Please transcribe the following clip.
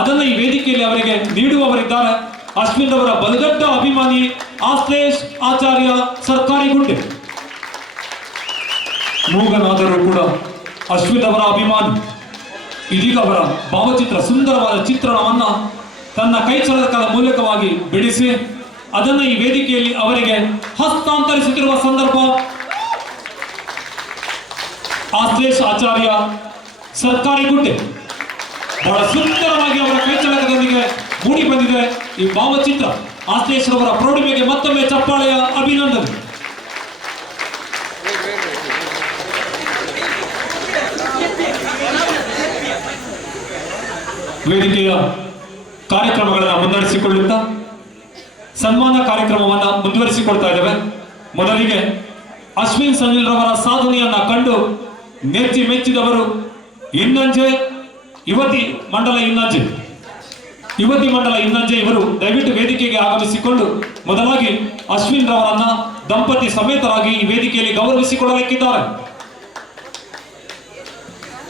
ಅದನ್ನು ಈ ವೇದಿಕೆಯಲ್ಲಿ ಅವರಿಗೆ ನೀಡುವವರಿದ್ದಾರೆ. ಅಶ್ವಿನ್ ಅವರ ಬಲದೊಡ್ಡ ಅಭಿಮಾನಿ ಆಶ್ಲೇಷ್ ಆಚಾರ್ಯ, ಸರ್ಕಾರಿ ಗುಡ್ಡೆ. ಮೂಗನಾದರೂ ಕೂಡ ಅಶ್ವಿನ್ ಅವರ ಅಭಿಮಾನಿ. ಇದೀಗ ಅವರ ಭಾವಚಿತ್ರ, ಸುಂದರವಾದ ಚಿತ್ರಣವನ್ನ ತನ್ನ ಕೈಚಳಕದ ಮೂಲಕವಾಗಿ ಬಿಡಿಸಿ ಅದನ್ನು ಈ ವೇದಿಕೆಯಲ್ಲಿ ಅವರಿಗೆ ಹಸ್ತಾಂತರಿಸುತ್ತಿರುವ ಸಂದರ್ಭ. ಆಶ್ಲೇಷ್ ಆಚಾರ್ಯ, ಸರ್ಕಾರಿ ಗುಡ್ಡೆ. ಬಹಳ ಸುಂದರವಾಗಿ ಅವರ ಕೈಚಳಕದೊಂದಿಗೆ ಮೂಡಿ ಬಂದಿದೆ ಈ ಭಾವಚಿತ್ರ. ಆಶ್ಲೇಷ್ ಅವರ ಪ್ರೌಢಿಮೆಗೆ ಮತ್ತೊಮ್ಮೆ ಚಪ್ಪಾಳೆಯ ಅಭಿನಂದನೆ. ವೇದಿಕೆಯ ಕಾರ್ಯಕ್ರಮಗಳನ್ನು ಮುನ್ನಡೆಸಿಕೊಳ್ಳುತ್ತಾ ಸನ್ಮಾನ ಕಾರ್ಯಕ್ರಮವನ್ನು ಮುಂದುವರಿಸಿಕೊಳ್ತಾ ಇದ್ದೇವೆ. ಮೊದಲಿಗೆ ಅಶ್ವಿನ್ ಸನಿಲ್ ರವರ ಸಾಧನೆಯನ್ನ ಕಂಡು ನೆಚ್ಚಿ ಮೆಚ್ಚಿದವರು ಇನ್ನಂಜೆ ಯುವತಿ ಮಂಡಲ ಇನ್ನಂಜೆ ಇವರು ದಯವಿಟ್ಟು ವೇದಿಕೆಗೆ ಆಗಮಿಸಿಕೊಂಡು ಮೊದಲಾಗಿ ಅಶ್ವಿನ್ ರವರನ್ನ ದಂಪತಿ ಸಮೇತರಾಗಿ ಈ ವೇದಿಕೆಯಲ್ಲಿ ಗೌರವಿಸಿಕೊಳ್ಳಲಿಕ್ಕಿದ್ದಾರೆ.